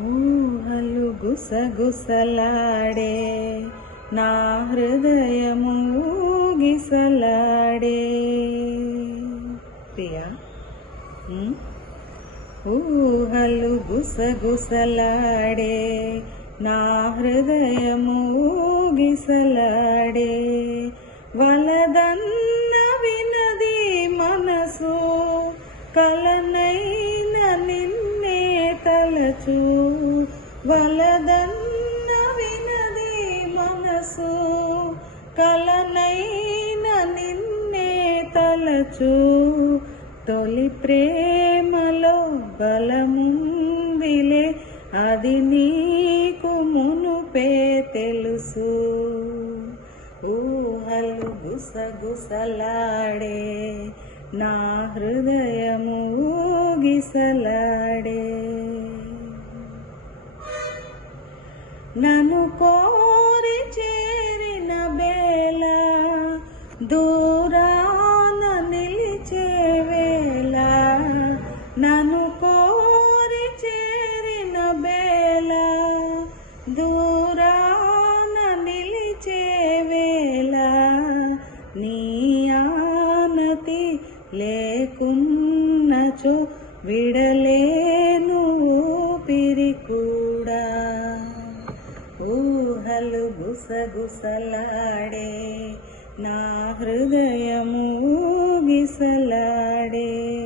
ఊహలు గుసగుసలాడే నా హృదయము గిసలాడే. ప్రియా, ఊహలు గుసగుసలాడే నా హృదయము గిసలాడే. వలదన్న వినది మనసు కలనైన నిన్నే తలచు. వలదన్న వినది మనసు కలనైన నిన్నే తలచు. తొలి ప్రేమలో బలముందిలే అది నీకు మునుపే తెలుసు. ఊహలు గుసగుసలాడే నా హృదయము గిసలాడే. నన్ను కోరి చేరిన వేళ దూరాన నిలిచే వేళ. నన్ను కోరి చేరిన వేళ దూరాన నిలిచే వేళ. నీ ఆనతి లేకున్నచో విడలేను ఊపిరి కూడా. ఊహలు గుసగుసలాడే నా హృదయము గిసలాడే.